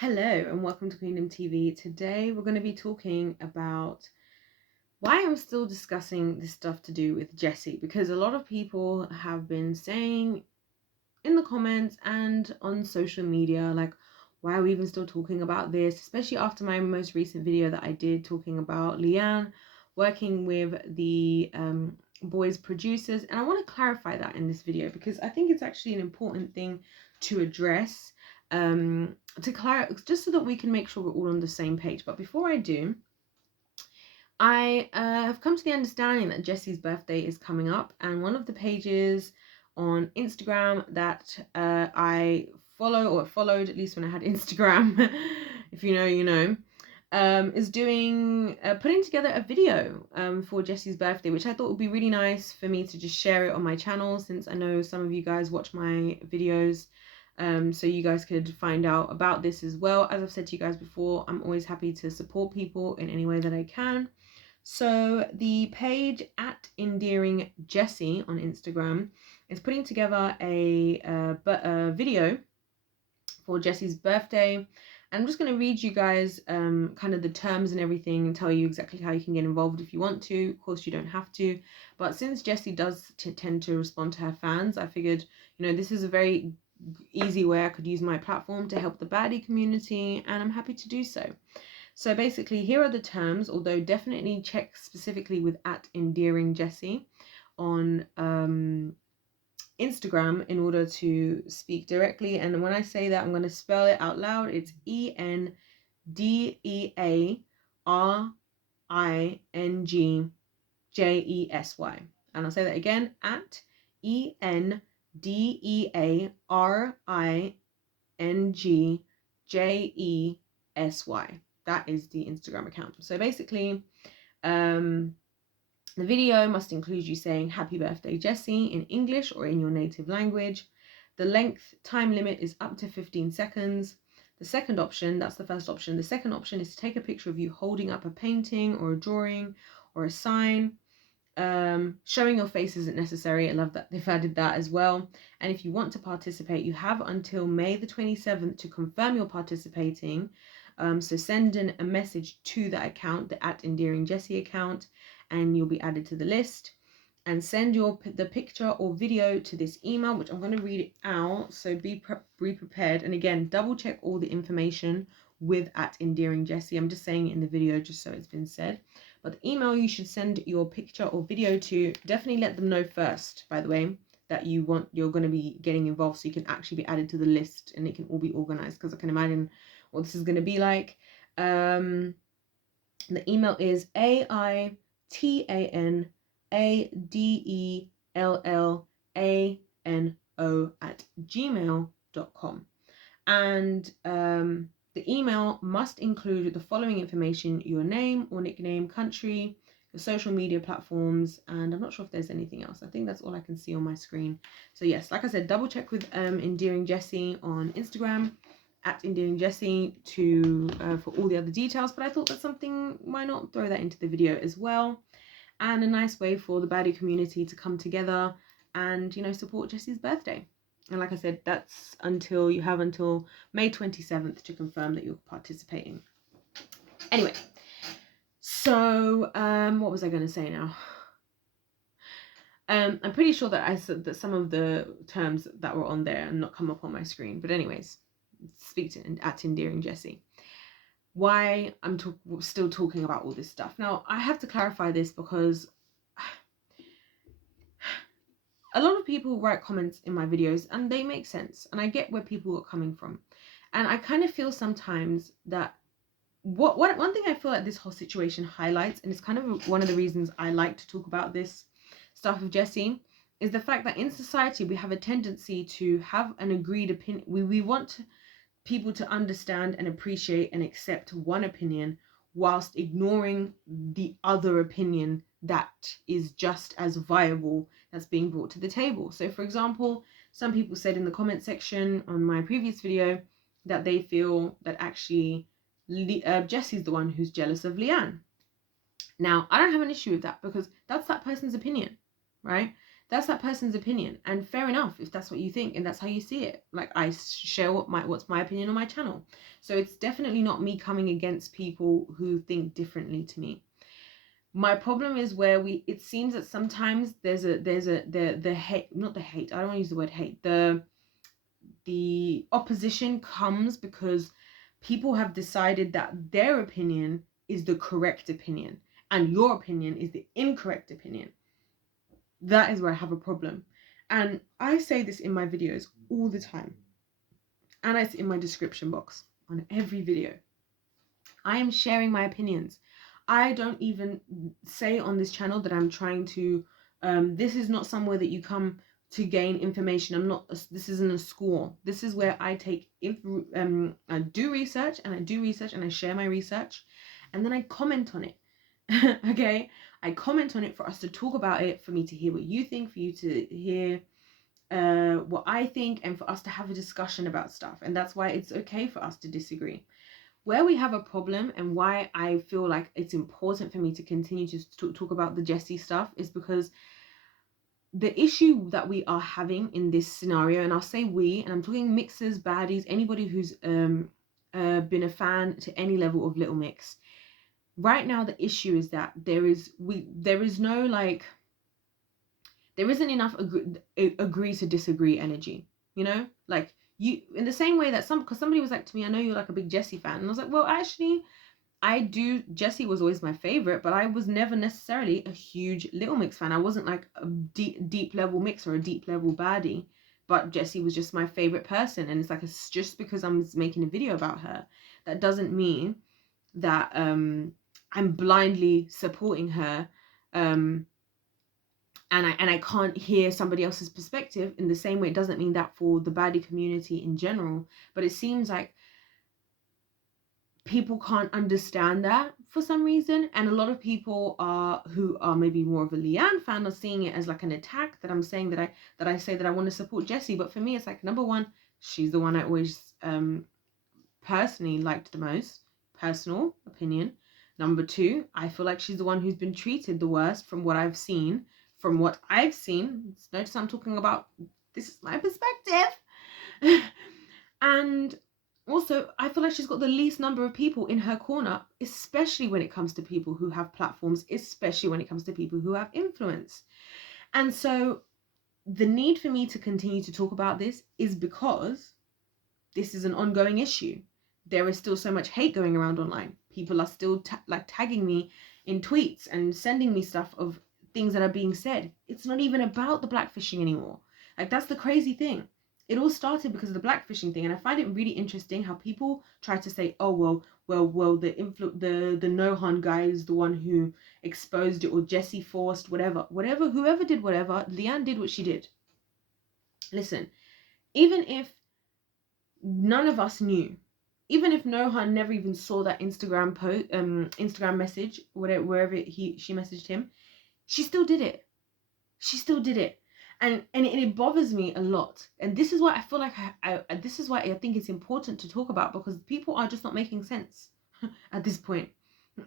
Hello and welcome to Queendom TV. Today we're going to be talking about why I'm still discussing this stuff to do with Jesy, because a lot of people have been saying in the comments and on social media, like, why are we even still talking about this, especially after my most recent video that I did talking about Leanne working with the boys producers. And I want to clarify that in this video because I think it's actually an important thing to address, just so that we can make sure we're all on the same page. But before I do, I have come to the understanding that Jesy's birthday is coming up, and one of the pages on Instagram that I follow, or followed at least when I had Instagram, if you know, you know, is doing putting together a video for Jesy's birthday, which I thought would be really nice for me to just share it on my channel, since I know some of you guys watch my videos, so you guys could find out about this as well. As I've said to you guys before, I'm always happy to support people in any way that I can. So the page at Endearing Jesy on Instagram is putting together a video for Jesy's birthday. And I'm just going to read you guys kind of the terms and everything and tell you exactly how you can get involved if you want to. Of course, you don't have to. But since Jesy does tend to respond to her fans, I figured, you know, this is a very easy way I could use my platform to help the baddie community, and I'm happy to do so. So basically, here are the terms, although definitely check specifically with at Endearing Jesy on Instagram in order to speak directly. And when I say that, I'm going to spell it out loud. It's ENDEARINGJESY. And I'll say that again, at ENDEARINGJESY. That is the Instagram account. So basically, the video must include you saying happy birthday Jesy in English or in your native language. The length time limit is up to 15 seconds. The second option, that's the first option. The second option is to take a picture of you holding up a painting or a drawing or a sign. Showing your face isn't necessary. I love that they've added that as well. And if you want to participate, you have until May the 27th to confirm you're participating. So send in a message to that account, the at Endearing Jesy account, and you'll be added to the list. And send the picture or video to this email, which I'm going to read it out, so be prepared. And again, double check all the information with at Endearing Jesy. I'm just saying it in the video just so it's been said. But the email you should send your picture or video to, definitely let them know first, by the way, that you're going to be getting involved, so you can actually be added to the list and it can all be organized, because I can imagine what this is going to be like. The email is aitanellano@gmail.com. And the email must include the following information: your name or nickname, country, your social media platforms, and I'm not sure if there's anything else. I think that's all I can see on my screen. So yes, like I said, double check with Endearing Jesy on Instagram, at Endearing Jesy, for all the other details. But I thought that's something, why not throw that into the video as well, and a nice way for the baddie community to come together and, you know, support Jesy's birthday. And like I said, that's until May 27th to confirm that you're participating. Anyway, so what was I going to say now? I'm pretty sure that I said that some of the terms that were on there and not come up on my screen. But anyways, speak to at Endearing Jesy. Why I'm still talking about all this stuff. Now, I have to clarify this because a lot of people write comments in my videos and they make sense, and I get where people are coming from. And I kind of feel sometimes that one thing I feel like this whole situation highlights, and it's kind of one of the reasons I like to talk about this stuff with Jesy, is the fact that in society we have a tendency to have an agreed opinion. We want people to understand and appreciate and accept one opinion whilst ignoring the other opinion that is just as viable, that's being brought to the table. So for example, some people said in the comment section on my previous video that they feel that actually Jesy's the one who's jealous of Leanne. Now, I don't have an issue with that, because that's that person's opinion, right? That's that person's opinion, and fair enough if that's what you think and that's how you see it. Like, I share what's my opinion on my channel, so it's definitely not me coming against people who think differently to me. My problem is where it seems that sometimes the hate, not the hate, I don't want to use the word hate, the opposition comes because people have decided that their opinion is the correct opinion and your opinion is the incorrect opinion. That is where I have a problem. And I say this in my videos all the time. And it's in my description box on every video. I am sharing my opinions. I don't even say on this channel that I'm trying to, this is not somewhere that you come to gain information. This isn't a school. This is where I take, I do research and I share my research and then I comment on it. Okay, I comment on it for us to talk about it, for me to hear what you think, for you to hear what I think, and for us to have a discussion about stuff. And that's why it's okay for us to disagree. Where we have a problem and why I feel like it's important for me to continue to talk about the Jesy stuff is because the issue that we are having in this scenario, and I'll say we, and I'm talking mixers, baddies, anybody who's been a fan to any level of Little Mix. Right now, the issue is that there isn't enough agree to disagree energy, you know, like you, in the same way that because somebody was like to me, I know you're like a big Jesy fan, and I was like, well, actually, Jesy was always my favorite, but I was never necessarily a huge Little Mix fan. I wasn't like a deep level mix or a deep level baddie, but Jesy was just my favorite person. And it's like, it's just because I'm making a video about her, that doesn't mean that I'm blindly supporting her, and I can't hear somebody else's perspective. In the same way, it doesn't mean that for the baddie community in general, but it seems like people can't understand that for some reason, and a lot of people who are maybe more of a Leanne fan are seeing it as like an attack, that I'm saying that I say that I want to support Jesy. But for me, it's like, number one, she's the one I always personally liked the most, personal opinion. Number two, I feel like she's the one who's been treated the worst from what I've seen. Notice I'm talking about, this is my perspective. And also, I feel like she's got the least number of people in her corner, especially when it comes to people who have platforms, especially when it comes to people who have influence. And so the need for me to continue to talk about this is because this is an ongoing issue. There is still so much hate going around online. People are still tagging me in tweets and sending me stuff of things that are being said. It's not even about the blackfishing anymore. Like, that's the crazy thing. It all started because of the blackfishing thing, and I find it really interesting how people try to say, oh, well, the Nohan guy is the one who exposed it, or Jesy forced, whoever did whatever, Leanne did what she did. Listen, even if none of us knew, even if Nohan never even saw that Instagram post, Instagram message, wherever she messaged him, she still did it. She still did it. And it bothers me a lot. And this is why I feel like this is why I think it's important to talk about, because people are just not making sense at this point.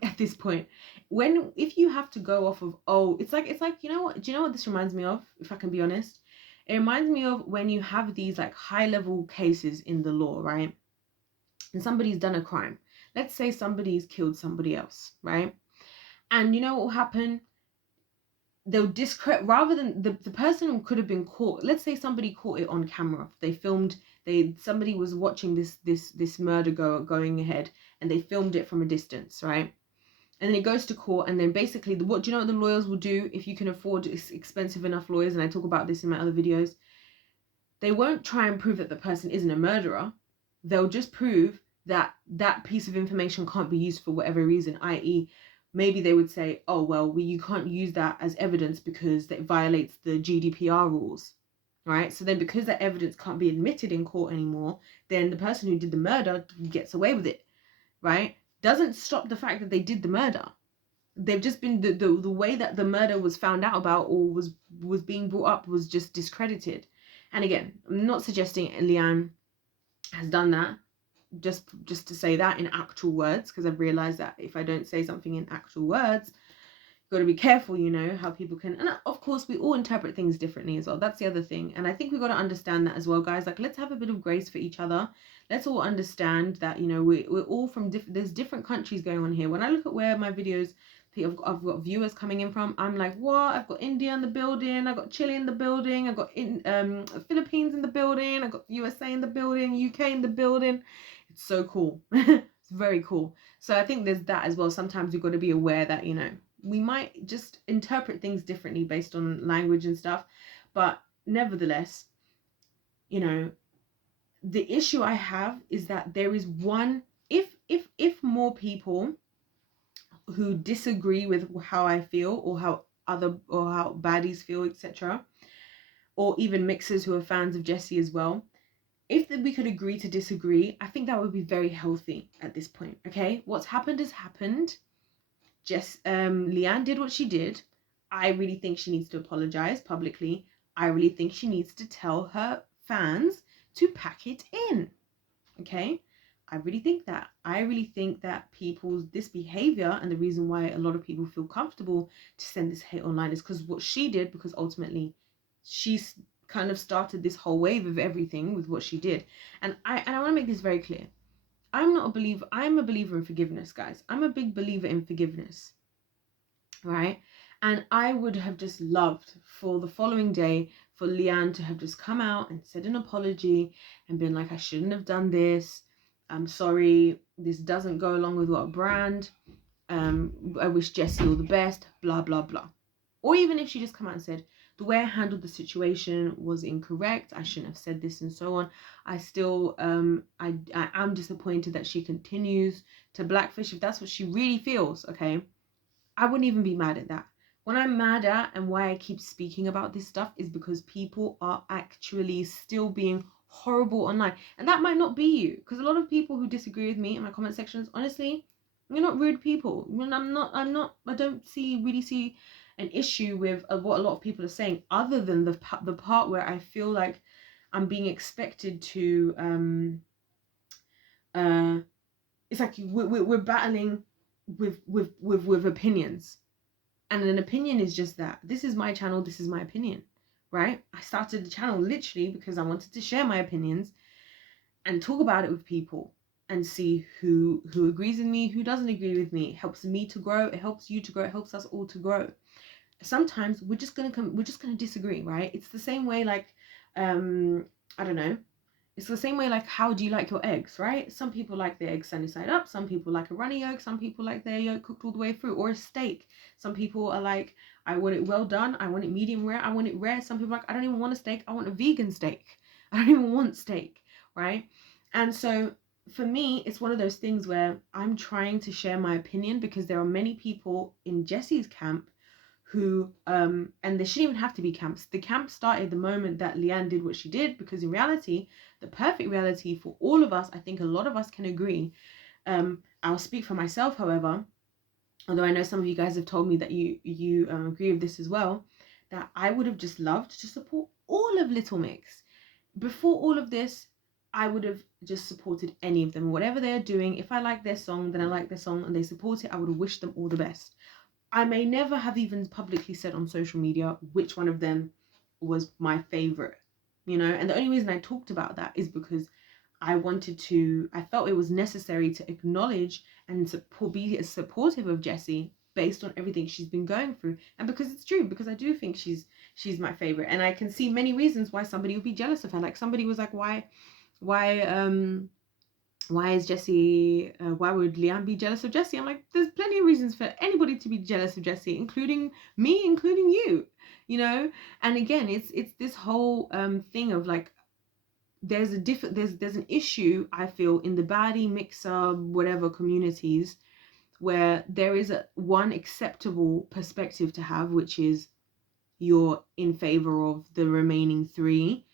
If you have to go off of, it's like, you know what, do you know what this reminds me of, if I can be honest? It reminds me of when you have these like high level cases in the law, right? And somebody's done a crime. Let's say somebody's killed somebody else, right? And you know what will happen? They'll discredit, rather than the person who could have been caught. Let's say somebody caught it on camera. Somebody was watching this murder going ahead, and they filmed it from a distance, right? And then it goes to court, and then basically, do you know what the lawyers will do if you can afford expensive enough lawyers? And I talk about this in my other videos. They won't try and prove that the person isn't a murderer. They'll just prove that that piece of information can't be used for whatever reason, i.e., maybe they would say, oh, well, you can't use that as evidence because that violates the GDPR rules, right? So then because that evidence can't be admitted in court anymore, then the person who did the murder gets away with it, right? Doesn't stop the fact that they did the murder. They've just been, the way that the murder was found out about or was being brought up was just discredited. And again, I'm not suggesting Leanne has done that, just to say that in actual words, because I've realized that if I don't say something in actual words, got to be careful, you know, how people can, and of course we all interpret things differently as well. That's the other thing, and I think we got to understand that as well, guys. Like, let's have a bit of grace for each other. Let's all understand that, you know, we're all from there's different countries going on here. When I look at where my videos, I've got viewers coming in from, I'm like, what? I've got India in the building, I've got Chile in the building, I've got Philippines in the building, I've got USA in the building, UK in the building. It's so cool. It's very cool. So I think there's that as well. Sometimes you've got to be aware that, you know, we might just interpret things differently based on language and stuff. But nevertheless, you know, the issue I have is that there is one, if more people who disagree with how I feel, or how baddies feel, etc., or even mixers who are fans of Jesy as well, if we could agree to disagree, I think that would be very healthy at this point. Okay, what's happened has happened. Leanne did what she did. I really think she needs to apologize publicly. I really think she needs to tell her fans to pack it in. Okay, I really think that. I really think that this behavior, and the reason why a lot of people feel comfortable to send this hate online, is because what she did, because ultimately she's kind of started this whole wave of everything with what she did. And I want to make this very clear. I'm not a believer. I'm a believer in forgiveness, guys. I'm a big believer in forgiveness, right? And I would have just loved for the following day for Leanne to have just come out and said an apology and been like, I shouldn't have done this. I'm sorry. This doesn't go along with what brand. I wish Jesy all the best, blah, blah, blah. Or even if she just come out and said, the way I handled the situation was incorrect, I shouldn't have said this, and so on. I still, I am disappointed that she continues to blackfish. If that's what she really feels, okay, I wouldn't even be mad at that. What I'm mad at, and why I keep speaking about this stuff, is because people are actually still being horrible online. And that might not be you, because a lot of people who disagree with me in my comment sections, honestly, you're not rude people. I mean, I don't really see an issue with what a lot of people are saying, other than the part where I feel like I'm being expected to it's like we're battling with opinions, and an opinion is just that. This is my channel, this is my opinion, right? I started the channel literally because I wanted to share my opinions and talk about it with people and see who agrees with me, who doesn't agree with me. It helps me to grow, it helps you to grow, it helps us all to grow. Sometimes we're just gonna disagree, right? It's the same way, like I don't know, it's the same way like, how do you like your eggs, right? Some people like their eggs sunny side up, some people like a runny yolk, some people like their yolk cooked all the way through. Or a steak, some people are like, I want it well done, I want it medium rare, I want it rare. Some people are like, I don't even want a steak, I want a vegan steak. I don't even want steak, right? And so for me, it's one of those things where I'm trying to share my opinion, because there are many people in Jesy's camp who and there shouldn't even have to be camps. The camp started the moment that Leanne did what she did, because in reality, the perfect reality for all of us, I think a lot of us can agree, I'll speak for myself, however, although I know some of you guys have told me that you agree with this as well, that I would have just loved to support all of Little Mix. Before all of this, I would have just supported any of them, whatever they're doing. If I like their song, then I like their song, and they support it, I would have wished them all the best. I may never have even publicly said on social media which one of them was my favorite, you know, and the only reason I talked about that is because I felt it was necessary to acknowledge and be supportive of Jesy based on everything she's been going through, and because it's true, because I do think she's my favorite, and I can see many reasons why somebody would be jealous of her. Like, somebody was like, why is Jesy, why would Leanne be jealous of Jesy? I'm like, there's plenty of reasons for anybody to be jealous of Jesy, including me, including you, you know. And again, it's this whole thing of like, there's an issue, I feel, in the baddie, mixer, whatever communities, where there is one acceptable perspective to have, which is you're in favor of the remaining three.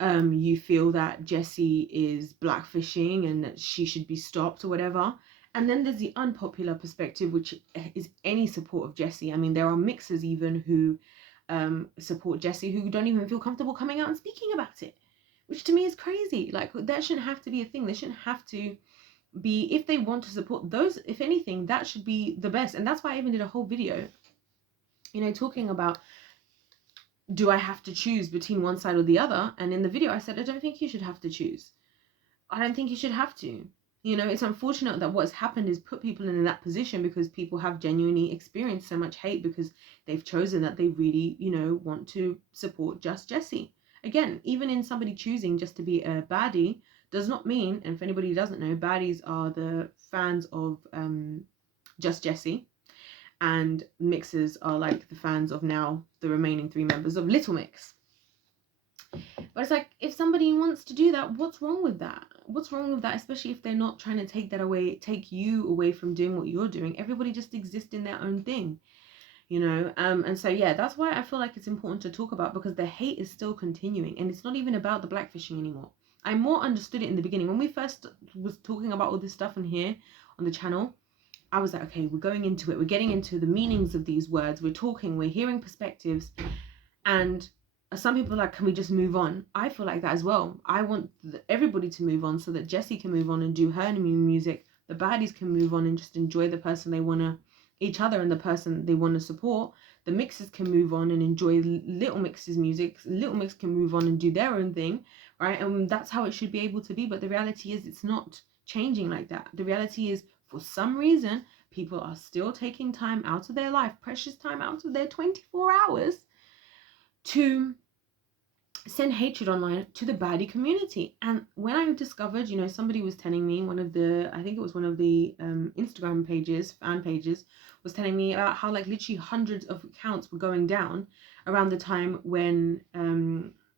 You feel that Jesy is blackfishing and that she should be stopped or whatever. And then there's the unpopular perspective, which is any support of Jesy. I mean, there are mixers even who support Jesy who don't even feel comfortable coming out and speaking about it, which to me is crazy. Like, that shouldn't have to be a thing. They shouldn't have to be, if they want to support those, if anything, that should be the best. And that's why I even did a whole video you know, talking about, do I have to choose between one side or the other? And in the video I said, I don't think you should have to choose. I don't think you should have to. You know, it's unfortunate that what's happened is put people in that position because people have genuinely experienced so much hate because they've chosen that they really, you know, want to support just Jesy. Again, even in somebody choosing just to be a baddie does not mean, and if anybody doesn't know, baddies are the fans of just Jesy, and mixers are like the fans of now the remaining 3 members of Little Mix. But it's like, if somebody wants to do that, what's wrong with that? What's wrong with that? Especially if they're not trying to take that away, take you away from doing what you're doing. Everybody just exists in their own thing, you know? And so, yeah, that's why I feel like it's important to talk about, because the hate is still continuing. And it's not even about the blackfishing anymore. I more understood it in the beginning. When we first was talking about all this stuff in here on the channel, I was like, okay, we're going into it. We're getting into the meanings of these words. We're talking, we're hearing perspectives. And some people are like, can we just move on? I feel like that as well. I want everybody to move on so that Jesy can move on and do her new music. The baddies can move on and just enjoy the person they want to, each other and the person they want to support. The mixers can move on and enjoy Little Mix's music. Little Mix can move on and do their own thing, right? And that's how it should be able to be. But the reality is it's not changing like that. The reality is, for some reason, people are still taking time out of their life, precious time out of their 24 hours, to send hatred online to the baddie community. And when I discovered, you know, somebody was telling me, I think it was one of the Instagram pages, fan pages, was telling me about how like literally hundreds of accounts were going down around the time when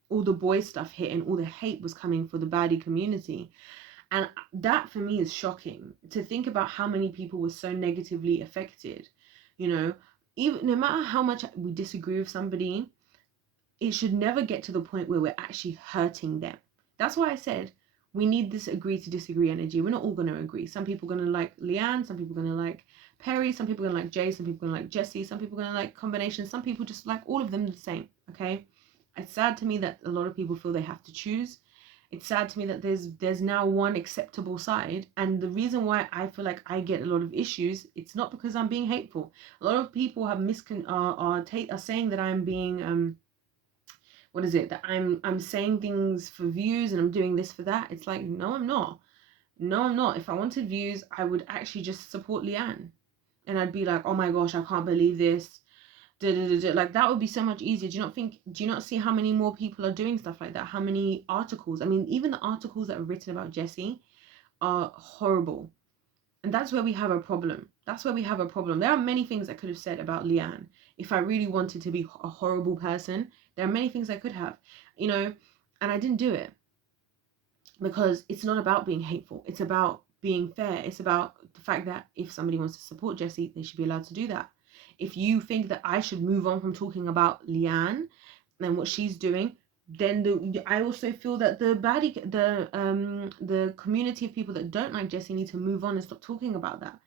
all the boy stuff hit and all the hate was coming for the baddie community. And that for me is shocking, to think about how many people were so negatively affected. You know, even no matter how much we disagree with somebody, it should never get to the point where we're actually hurting them. That's why I said we need this agree to disagree energy. We're not all going to agree. Some people are going to like Leanne, some people are going to like Perry, some people are going to like Jay, some people are going to like Jesy, some people are going to like combinations, some people just like all of them the same, okay? It's sad to me that a lot of people feel they have to choose. It's sad to me that there's now one acceptable side, and the reason why I feel like I get a lot of issues, it's not because I'm being hateful. A lot of people have are saying that I'm being what is it, that I'm saying things for views and I'm doing this for that. It's like, no, I'm not. No, I'm not. If I wanted views, I would actually just support Leanne, and I'd be like, oh my gosh, I can't believe this. Like, that would be so much easier. Do you not see how many more people are doing stuff like that? How many articles? I mean, even the articles that are written about Jesy are horrible. And that's where we have a problem. That's where we have a problem. There are many things I could have said about Leanne. If I really wanted to be a horrible person, there are many things I could have, you know, and I didn't do it. Because it's not about being hateful. It's about being fair. It's about the fact that if somebody wants to support Jesy, they should be allowed to do that. If you think that I should move on from talking about Leanne and what she's doing, then I also feel that the community of people that don't like Jesy need to move on and stop talking about that.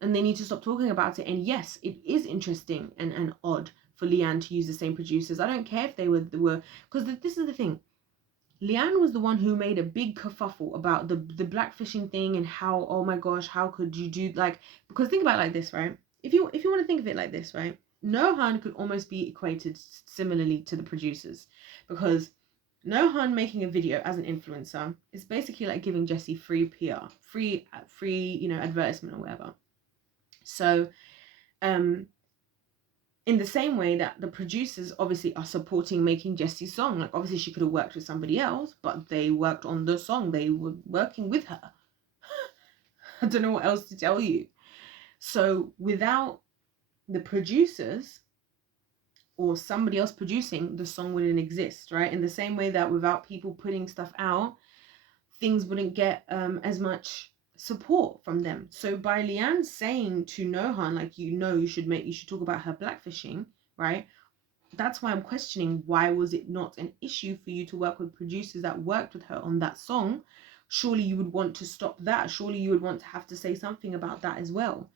And they need to stop talking about it. And yes, it is interesting and odd for Leanne to use the same producers. I don't care if they were because this is the thing. Leanne was the one who made a big kerfuffle about the blackfishing thing and how, oh my gosh, how could you do, like, because think about it like this, right? If you want to think of it like this, right? Nohan could almost be equated similarly to the producers, because Nohan making a video as an influencer is basically like giving Jesy free PR, free, you know, advertisement or whatever. So, in the same way that the producers obviously are supporting making Jesy's song, like obviously she could have worked with somebody else, but they worked on the song. They were working with her. I don't know what else to tell you. So without the producers or somebody else producing, the song wouldn't exist, right? In the same way that without people putting stuff out, things wouldn't get as much support from them. So by Leanne saying to Nohan, like, you should talk about her blackfishing, right? That's why I'm questioning, why was it not an issue for you to work with producers that worked with her on that song? Surely you would want to stop that. Surely you would want to have to say something about that as well.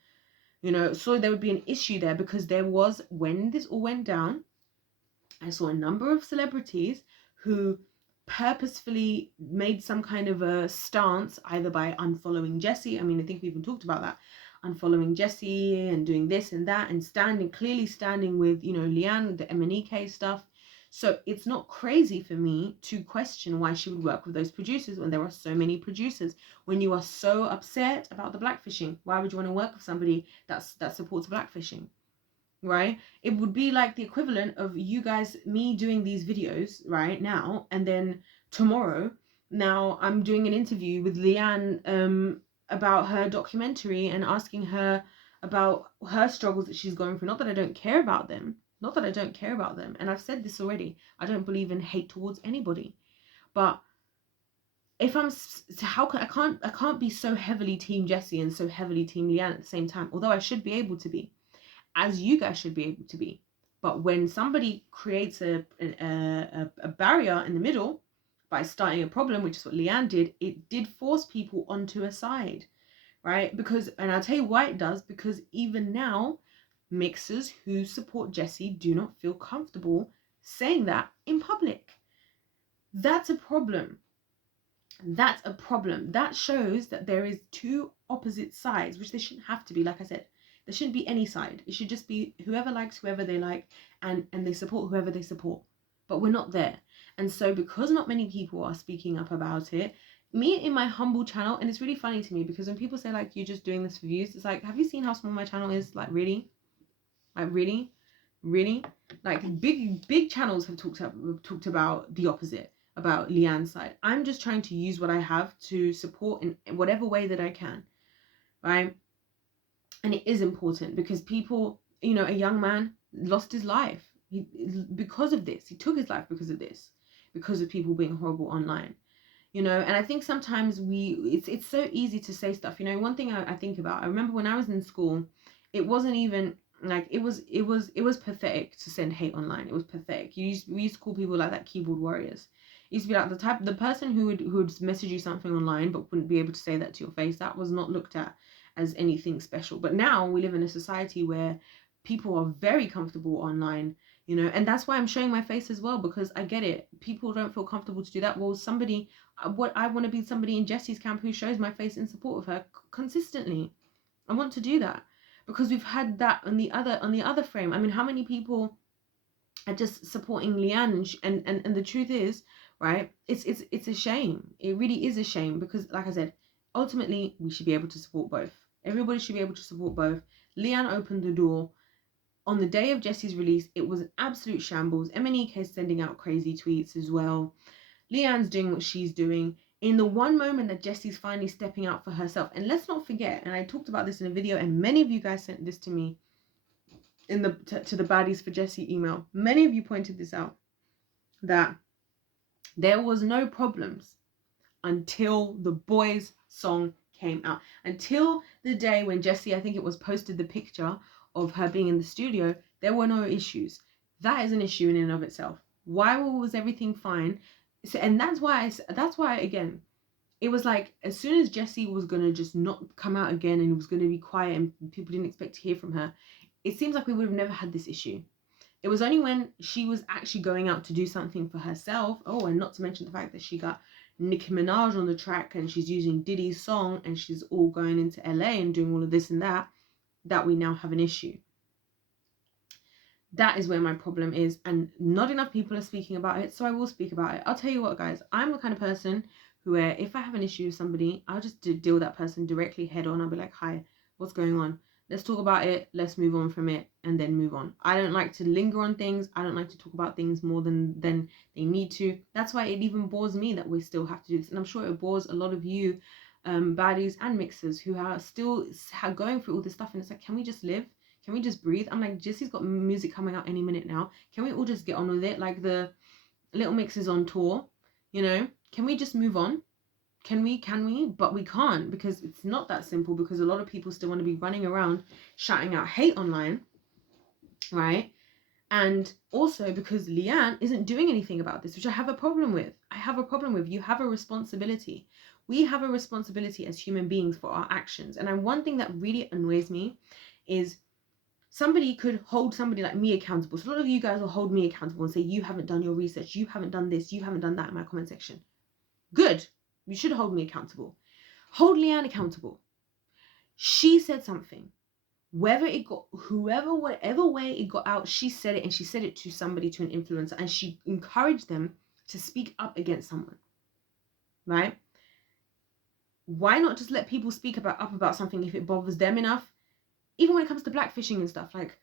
You know, so there would be an issue there, because there was, when this all went down, I saw a number of celebrities who purposefully made some kind of a stance, either by unfollowing Jesy. I mean, I think we even talked about that. unfollowing Jesy and doing this and that and clearly standing with, you know, Leanne, the MNEK stuff. So it's not crazy for me to question why she would work with those producers when there are so many producers. When you are so upset about the blackfishing, why would you want to work with somebody that supports blackfishing, right? It would be like the equivalent of you guys, me doing these videos right now, and then tomorrow, now I'm doing an interview with Leanne about her documentary and asking her about her struggles that she's going through. Not that I don't care about them. Not that I don't care about them. And I've said this already. I don't believe in hate towards anybody. But if I can't be so heavily team Jesy and so heavily team Leanne at the same time, although I should be able to be, as you guys should be able to be. But when somebody creates a barrier in the middle by starting a problem, which is what Leanne did, it did force people onto a side, right? Because, and I'll tell you why it does, because even now, mixers who support Jesy do not feel comfortable saying that in public. That's a problem. That's a problem. That shows that there is two opposite sides, which they shouldn't have to be. Like I said, there shouldn't be any side. It should just be whoever likes whoever they like, and they support whoever they support. But we're not there. And so because not many people are speaking up about it, me in my humble channel, and it's really funny to me because when people say like, you're just doing this for views, it's like, have you seen how small my channel is? Like, really? Like, really? Really? Like, big channels have talked about the opposite, about Leanne's side. I'm just trying to use what I have to support in whatever way that I can, right? And it is important because people, you know, a young man lost his life because of this. He took his life because of this, because of people being horrible online, you know. And I think sometimes it's so easy to say stuff, you know. One thing I think about, I remember when I was in school, it wasn't even like, it was pathetic to send hate online. It was pathetic. We used to call people like that keyboard warriors. It used to be like the person who would message you something online but wouldn't be able to say that to your face. That was not looked at as anything special. But now we live in a society where people are very comfortable online, you know, and that's why I'm showing my face as well, because I get it. People don't feel comfortable to do that. Well, I want to be somebody in Jesy's camp who shows my face in support of her consistently. I want to do that because we've had that on the other frame. I mean, how many people are just supporting Leanne? And the truth is, right, it's a shame. It really is a shame because, like I said, ultimately we should be able to support both. Everybody should be able to support both. Leanne opened the door. On the day of Jesy's release, it was an absolute shambles. MNEK sending out crazy tweets as well. Leanne's doing what she's doing. In the one moment that Jesy's finally stepping out for herself. And let's not forget, and I talked about this in a video, and many of you guys sent this to me in to the baddies for Jesy email. Many of you pointed this out, that there was no problems until the boys' song came out. Until the day when Jesy, I think it was, posted the picture of her being in the studio, there were no issues. That is an issue in and of itself. Why was everything fine? So, and that's why again, it was like, as soon as Jesy was gonna just not come out again and it was gonna be quiet and people didn't expect to hear from her, it seems like we would have never had this issue. It was only when she was actually going out to do something for herself. Oh, and not to mention the fact that she got Nicki Minaj on the track and she's using Diddy's song and she's all going into LA and doing all of this and that we now have an issue. That is where my problem is, and not enough people are speaking about it, so I will speak about it. I'll tell you what, guys, I'm the kind of person who, if I have an issue with somebody, I'll just deal with that person directly head on. I'll be like, hi, what's going on? Let's talk about it. Let's move on from it and then move on. I don't like to linger on things. I don't like to talk about things more than they need to. That's why it even bores me that we still have to do this. And I'm sure it bores a lot of you baddies and mixers who are still going through all this stuff. And it's like, can we just live? Can we just breathe? I'm like, Jesy's got music coming out any minute now. Can we all just get on with it? Like the Little Mix is on tour, you know? Can we just move on? Can we? But we can't, because it's not that simple, because a lot of people still want to be running around shouting out hate online, right? And also because Leanne isn't doing anything about this, which I have a problem with. You have a responsibility. We have a responsibility as human beings for our actions. And one thing that really annoys me is somebody could hold somebody like me accountable. So a lot of you guys will hold me accountable and say, you haven't done your research, you haven't done this, you haven't done that in my comment section. Good. You should hold me accountable. Hold Leanne accountable. She said something. Whether it got, whatever way it got out, she said it, and she said it to somebody, to an influencer, and she encouraged them to speak up against someone, right? Why not just let people speak up about something if it bothers them enough? Even when it comes to blackfishing and stuff, like,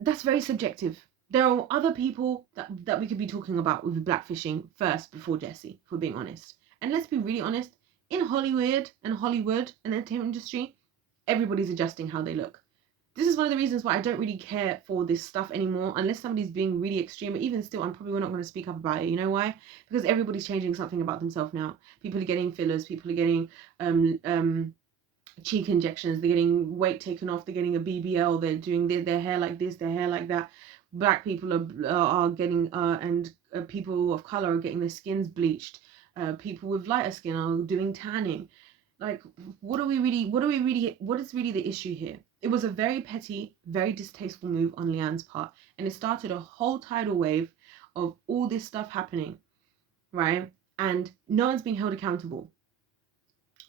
that's very subjective. There are other people that we could be talking about with blackfishing first before Jesy, if we're being honest. And let's be really honest, in Hollywood and the entertainment industry, everybody's adjusting how they look. This is one of the reasons why I don't really care for this stuff anymore, unless somebody's being really extreme. But even still, I'm probably not going to speak up about it. You know why? Because everybody's changing something about themselves now. People are getting fillers. People are getting cheek injections. They're getting weight taken off. They're getting a BBL. They're doing their hair like this, their hair like that. Black people are getting and people of color are getting their skins bleached. People with lighter skin are doing tanning. Like, what is really the issue here? It was a very petty, very distasteful move on Leanne's part, and it started a whole tidal wave of all this stuff happening, right? And no one's being held accountable.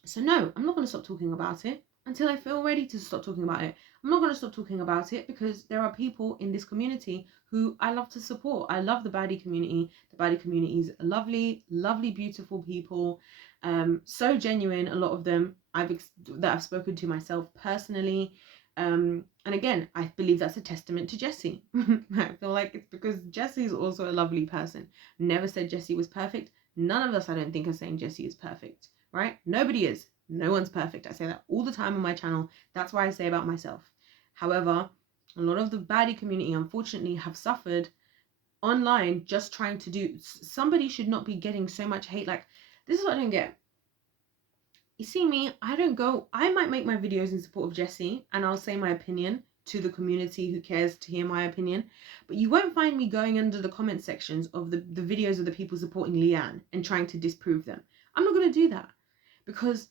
So no, I'm not going to stop talking about it until I feel ready to stop talking about it. I'm not going to stop talking about it because there are people in this community who I love to support. I love the baddie community. The baddie community is lovely, lovely, beautiful people. So genuine, a lot of them that I've spoken to myself personally. And again, I believe that's a testament to Jesy. I feel like it's because Jesy is also a lovely person. Never said Jesy was perfect. None of us, I don't think, are saying Jesy is perfect, right? Nobody is. No one's perfect. I say that all the time on my channel. That's why I say about myself. However, a lot of the baddie community, unfortunately, have suffered online just trying to do. Somebody should not be getting so much hate. Like, this is what I don't get. You see me, I might make my videos in support of Jesy and I'll say my opinion to the community who cares to hear my opinion. But you won't find me going under the comment sections of the videos of the people supporting Leanne and trying to disprove them. I'm not going to do that because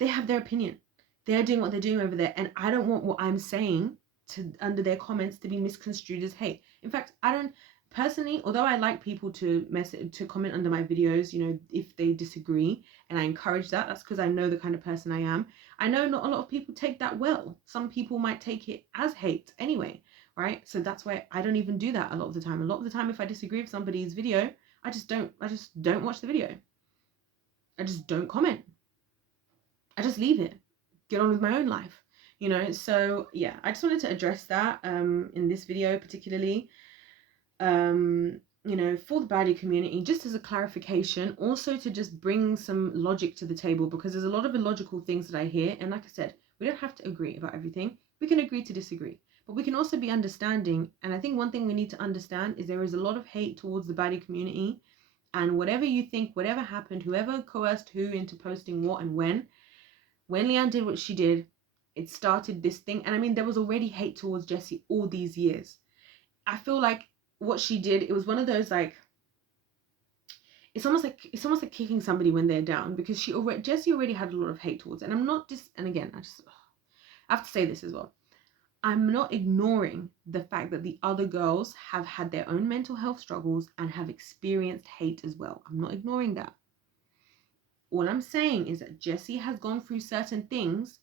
they have their opinion. They're doing what they're doing over there. And I don't want what I'm saying under their comments to be misconstrued as hate. In fact, I don't personally, although I like people to comment under my videos, you know, if they disagree, and I encourage that. That's because I know the kind of person I am. I know not a lot of people take that well. Some people might take it as hate anyway, right? So that's why I don't even do that a lot of the time. A lot of the time, if I disagree with somebody's video, I just don't watch the video. I just don't comment. I just leave it, get on with my own life, you know. So yeah, I just wanted to address that in this video particularly, you know, for the baddie community, just as a clarification, also to just bring some logic to the table, because there's a lot of illogical things that I hear. And like I said, we don't have to agree about everything. We can agree to disagree, but we can also be understanding. And I think one thing we need to understand is there is a lot of hate towards the baddie community, and whatever you think, whatever happened, whoever coerced who into posting what and when Leanne did what she did, it started this thing. And I mean, there was already hate towards Jesy all these years. I feel like what she did, it was one of those, like, it's almost like kicking somebody when they're down, because Jesy already had a lot of hate towards it. And I'm not just, and again, I have to say this as well. I'm not ignoring the fact that the other girls have had their own mental health struggles and have experienced hate as well. I'm not ignoring that. All I'm saying is that Jesy has gone through certain things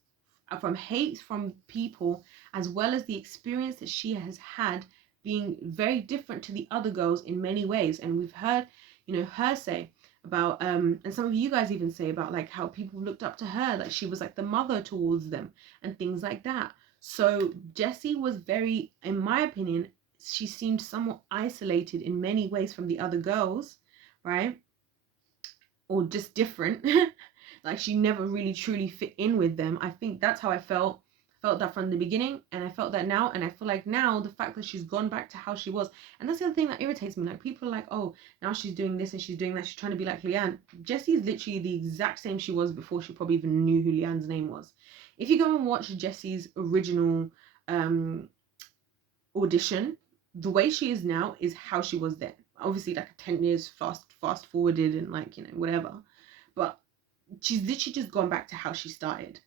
from hate from people, as well as the experience that she has had being very different to the other girls in many ways. And we've heard, you know, her say about, and some of you guys even say about, like, how people looked up to her, like she was like the mother towards them and things like that. So Jesy was very, in my opinion, she seemed somewhat isolated in many ways from the other girls, right? Or just different. Like she never really truly fit in with them. I think that's how I felt that from the beginning, and I felt that now, and I feel like now the fact that she's gone back to how she was. And that's the other thing that irritates me. Like, people are like, oh, now she's doing this and she's doing that, she's trying to be like Leanne. Jesy is literally the exact same she was before she probably even knew who Leanne's name was. If you go and watch Jesy's original audition, the way she is now is how she was then. Obviously, like 10 years fast forwarded and, like, you know, whatever. But she's literally just gone back to how she started,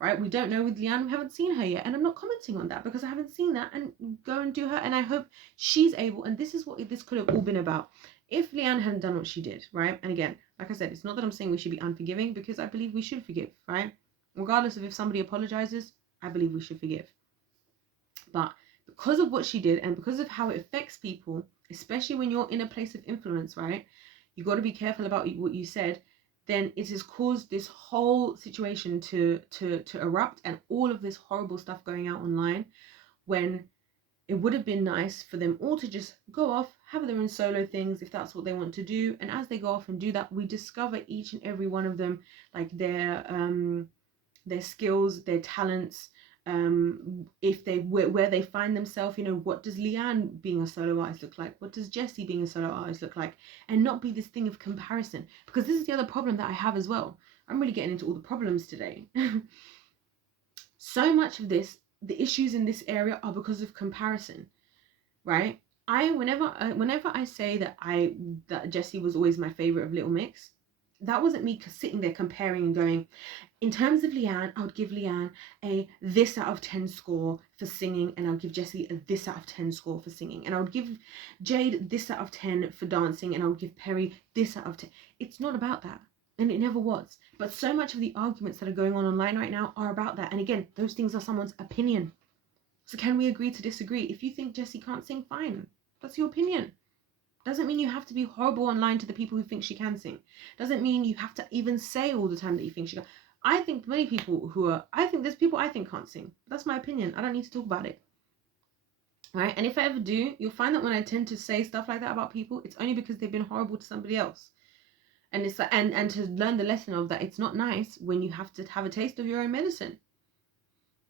right? We don't know with Leanne. We haven't seen her yet. And I'm not commenting on that because I haven't seen that. And go and do her. And I hope she's able. And this is what this could have all been about. If Leanne hadn't done what she did, right? And again, like I said, it's not that I'm saying we should be unforgiving, because I believe we should forgive, right? regardless of if somebody apologizes, I believe we should forgive. But because of what she did and because of how it affects people, especially when you're in a place of influence, right? You got to be careful about what you said. Then it has caused this whole situation to erupt, and all of this horrible stuff going out online, when it would have been nice for them all to just go off, have their own solo things if that's what they want to do. And as they go off and do that, we discover each and every one of them, like their skills, their talents, if they where they find themselves. You know, what does Leanne being a solo artist look like? What does Jesy being a solo artist look like? And not be this thing of comparison, because this is the other problem that I have as well. I'm really getting into all the problems today. So much of this, the issues in this area are because of comparison, right? Whenever I say that Jesy was always my favorite of Little Mix, that wasn't me sitting there comparing and going, in terms of Leanne, I would give Leanne a this out of 10 score for singing, and I would give Jesy a this out of 10 score for singing, and I would give Jade this out of 10 for dancing, and I would give Perry this out of 10. It's not about that, and it never was. But so much of the arguments that are going on online right now are about that. And again, those things are someone's opinion. So can we agree to disagree? If you think Jesy can't sing, fine. That's your opinion. Doesn't mean you have to be horrible online to the people who think she can sing. Doesn't mean you have to even say all the time that you think she can. I think many people there's people I think can't sing. That's my opinion. I don't need to talk about it. Right? And if I ever do, you'll find that when I tend to say stuff like that about people, it's only because they've been horrible to somebody else. And it's like, and to learn the lesson of that, it's not nice when you have to have a taste of your own medicine.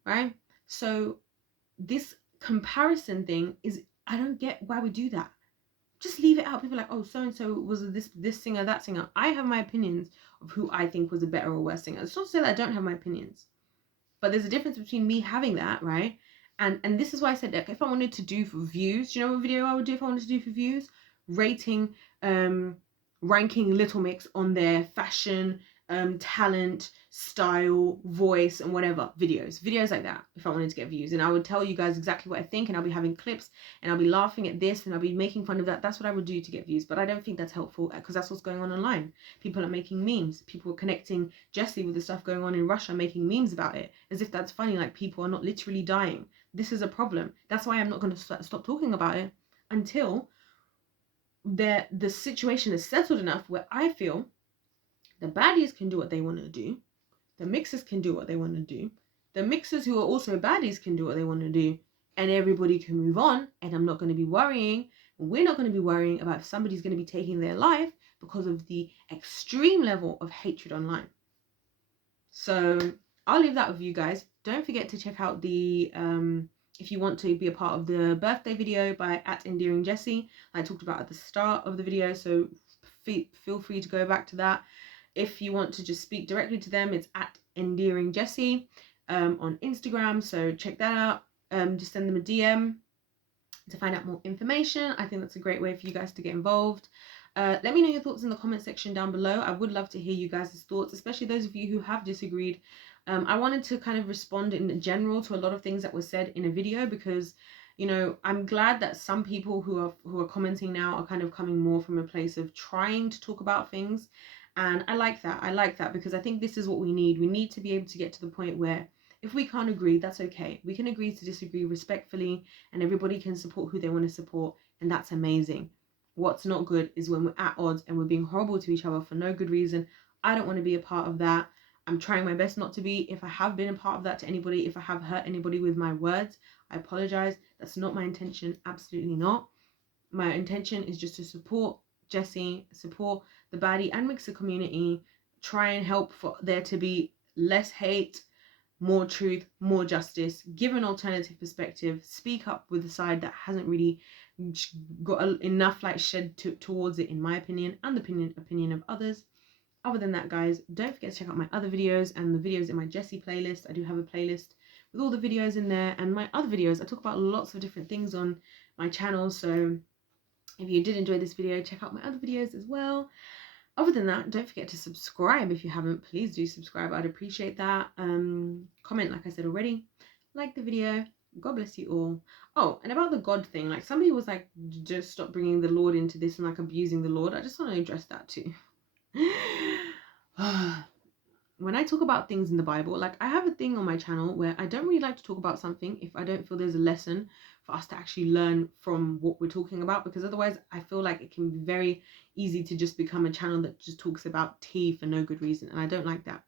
Right? So this comparison thing is, I don't get why we do that. Just leave it out. People are like, oh, so-and-so was this singer, that singer. I have my opinions of who I think was a better or worse singer. It's not to say that I don't have my opinions. But there's a difference between me having that, right? And this is why I said that if I wanted to do for views, do you know what video I would do if I wanted to do for views? Ranking Little Mix on their fashion, talent, style, voice, and whatever videos like that, if I wanted to get views. And I would tell you guys exactly what I think, and I'll be having clips, and I'll be laughing at this, and I'll be making fun of that. That's what I would do to get views. But I don't think that's helpful, because that's what's going on online. People are making memes. People are connecting Jesy with the stuff going on in Russia, making memes about it as if that's funny. Like, people are not literally dying. This is a problem. That's why I'm not going to stop talking about it until the situation is settled enough where I feel the baddies can do what they want to do, the mixers can do what they want to do, the mixers who are also baddies can do what they want to do, and everybody can move on. And I'm not going to be worrying, we're not going to be worrying about if somebody's going to be taking their life because of the extreme level of hatred online. So I'll leave that with you guys. Don't forget to check out the if you want to be a part of the birthday video by @EndearingJesy, I talked about at the start of the video, so feel free to go back to that. If you want to just speak directly to them, it's @EndearingJesy on Instagram, so check that out. Just send them a DM to find out more information. I think that's a great way for you guys to get involved. Let me know your thoughts in the comment section down below. I would love to hear you guys' thoughts, especially those of you who have disagreed. I wanted to kind of respond in general to a lot of things that were said in a video, because, you know, I'm glad that some people who are commenting now are kind of coming more from a place of trying to talk about things. And I like that because I think this is what we need. We need to be able to get to the point where if we can't agree, that's okay. We can agree to disagree respectfully, and everybody can support who they want to support, and that's amazing. What's not good is when we're at odds and we're being horrible to each other for no good reason. I don't want to be a part of that. I'm trying my best not to be. If I have been a part of that to anybody, if I have hurt anybody with my words, I apologize. That's not my intention. Absolutely not. My intention is just to support Jesy, support the baddie and mixer community, try and help for there to be less hate, more truth, more justice, give an alternative perspective, speak up with the side that hasn't really got enough light shed towards it, in my opinion, and the opinion of others. Other than that, guys, don't forget to check out my other videos and the videos in my Jesy playlist. I do have a playlist with all the videos in there, and my other videos, I talk about lots of different things on my channel. So if you did enjoy this video, check out my other videos as well. Other than that, don't forget to subscribe if you haven't. Please do subscribe. I'd appreciate that. Comment, like I said already. Like the video. God bless you all. Oh, and about the God thing, like somebody was like, just stop bringing the Lord into this and like abusing the Lord. I just want to address that too. when I talk about things in the Bible, like I have a thing on my channel where I don't really like to talk about something if I don't feel there's a lesson for us to actually learn from what we're talking about, because otherwise I feel like it can be very easy to just become a channel that just talks about tea for no good reason, and I don't like that.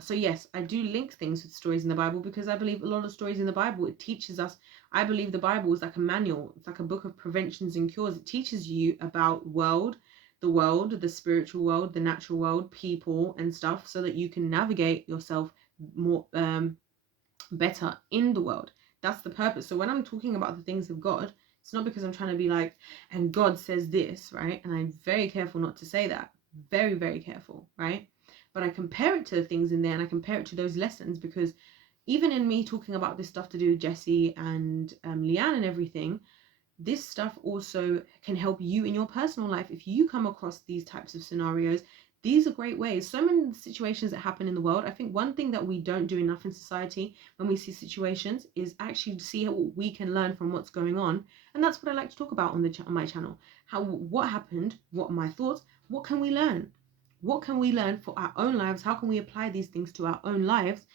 So yes, I do link things with stories in the Bible because I believe a lot of stories in the Bible, it teaches us. I believe the Bible is like a manual. It's like a book of preventions and cures. It teaches you about the world, the spiritual world, the natural world, people and stuff, so that you can navigate yourself more better in the world. That's the purpose. So when I'm talking about the things of God, it's not because I'm trying to be like, and God says this, right? And I'm very careful not to say that. Very, very careful, right? But I compare it to the things in there, and I compare it to those lessons, because even in me talking about this stuff to do with Jesy and Leanne and everything, this stuff also can help you in your personal life. If you come across these types of scenarios, these are great ways. So many situations that happen in the world. I think one thing that we don't do enough in society when we see situations is actually see what we can learn from what's going on. And that's what I like to talk about on my channel. What happened, what are my thoughts, what can we learn? What can we learn for our own lives? How can we apply these things to our own lives,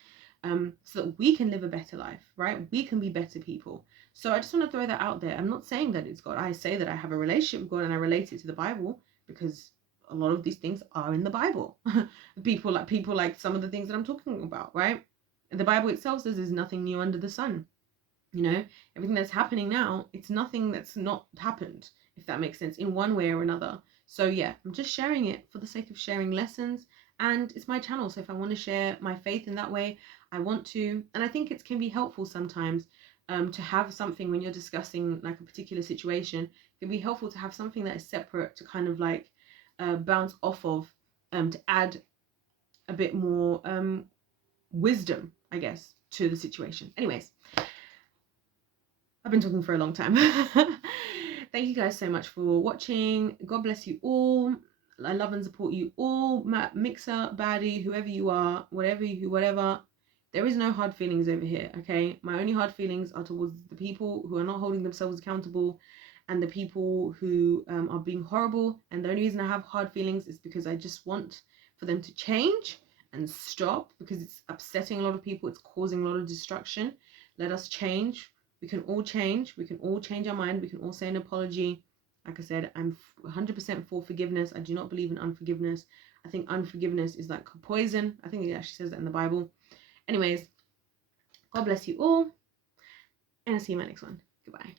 so that we can live a better life, right? We can be better people. So I just want to throw that out there. I'm not saying that it's God. I say that I have a relationship with God and I relate it to the Bible because a lot of these things are in the Bible. people like some of the things that I'm talking about, right? The Bible itself says there's nothing new under the sun. You know, everything that's happening now, it's nothing that's not happened, if that makes sense, in one way or another. So yeah, I'm just sharing it for the sake of sharing lessons, and it's my channel. So if I want to share my faith in that way, I want to. And I think it can be helpful sometimes to have something when you're discussing like a particular situation. It can be helpful to have something that is separate to kind of like bounce off of, to add a bit more wisdom, I guess, to the situation. Anyways, I've been talking for a long time. Thank you guys so much for watching. God bless you all. I love and support you all. Mixer, baddie, whoever you are, whatever. There is no hard feelings over here, okay? My only hard feelings are towards the people who are not holding themselves accountable and the people who are being horrible. And the only reason I have hard feelings is because I just want for them to change and stop, because it's upsetting a lot of people. It's causing a lot of destruction. Let us change. We can all change. We can all change our mind. We can all say an apology. Like I said, I'm 100% for forgiveness. I do not believe in unforgiveness. I think unforgiveness is like poison. I think it actually says that in the Bible. Anyways, God bless you all. And I'll see you in my next one. Goodbye.